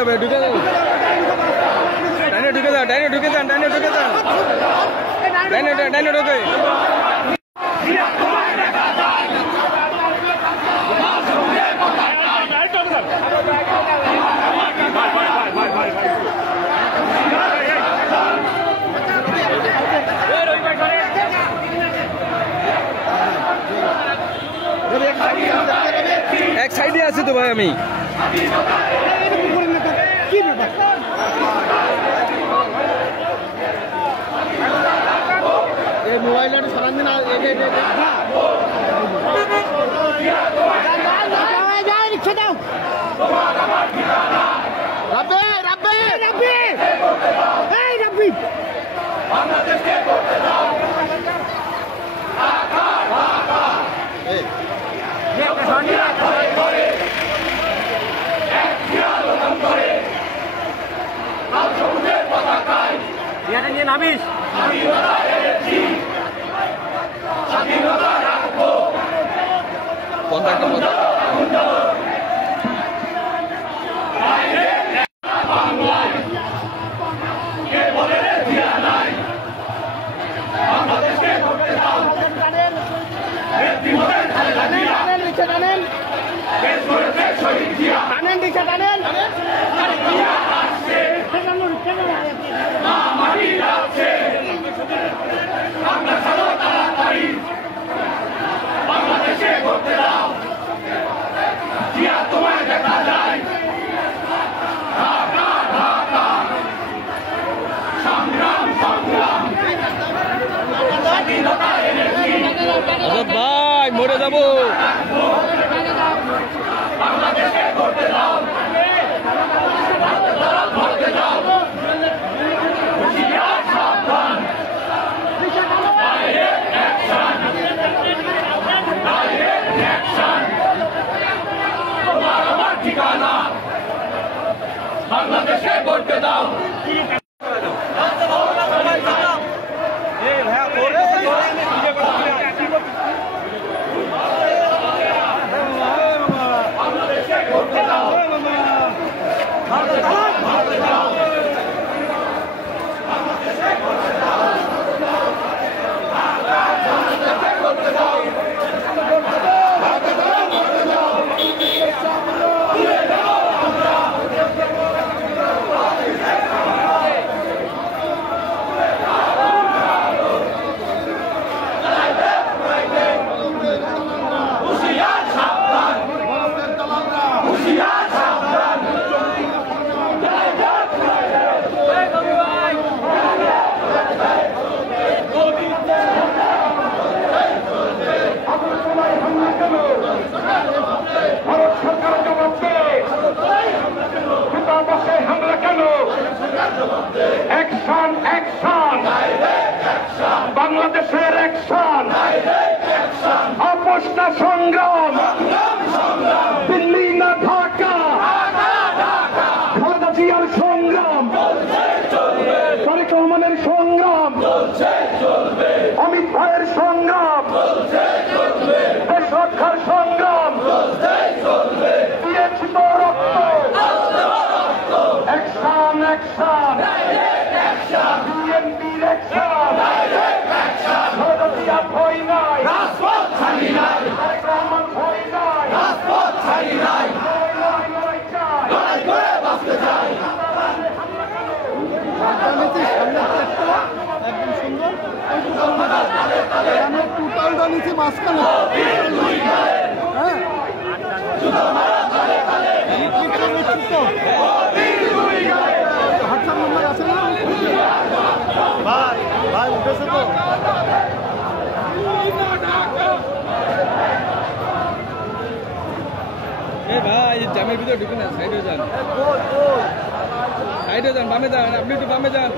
যাবে, ঢুকে যাবে, ডাইনে ঢুকে যান, ডাইনে ঢুকে যান, ডাইনে ঢুকে যান, ডাইনে ডাইনে ঢুকে। এক সাইডে আছি তো ভাই আমি। এই মোবাইল সরান দিন। রিক্সা দাও, রাব্বে রাব্বে রাব্বে, এই রাব্বি বাংলাদেশকে করতে দাও। এই নামিস ভাই মরে যাবো। ঠিকানা বাংলাদেশে করতে দাও। বাংলাদেশের অ্যাকশন, আপোষটা সংগ্রাম, দিল্লি না ঢাকা, খালেদা জিয়ার সংগ্রাম, তারেক রহমানের সংগ্রাম, অমিত ভাইয়ের সংগ্রাম, দেশ রক্ষার সংগ্রাম, দিয়েছি তো রক্ত। অ্যাকশন অ্যাকশন, বিএনপির অ্যাকশন, খালেদা জিয়া ভয় নাই, রাজপথ ছাড়ি নাই, তারেক রহমান ভয় নাই, রাজপথ ছাড়ি নাই, লড়াই চাই, লড়াই করে বাঁচতে চাই। একদম সুন্দর টোটালটা নিচে মাঝখানে, হ্যাঁ হাজার নম্বর আছে না ভাই, ভাই উঠেছে তো। ভাই জামের ভিতরে ঢুকে না, সাইডে যান, সাইডে যান, বামে যান, আপনি একটু বামে যান।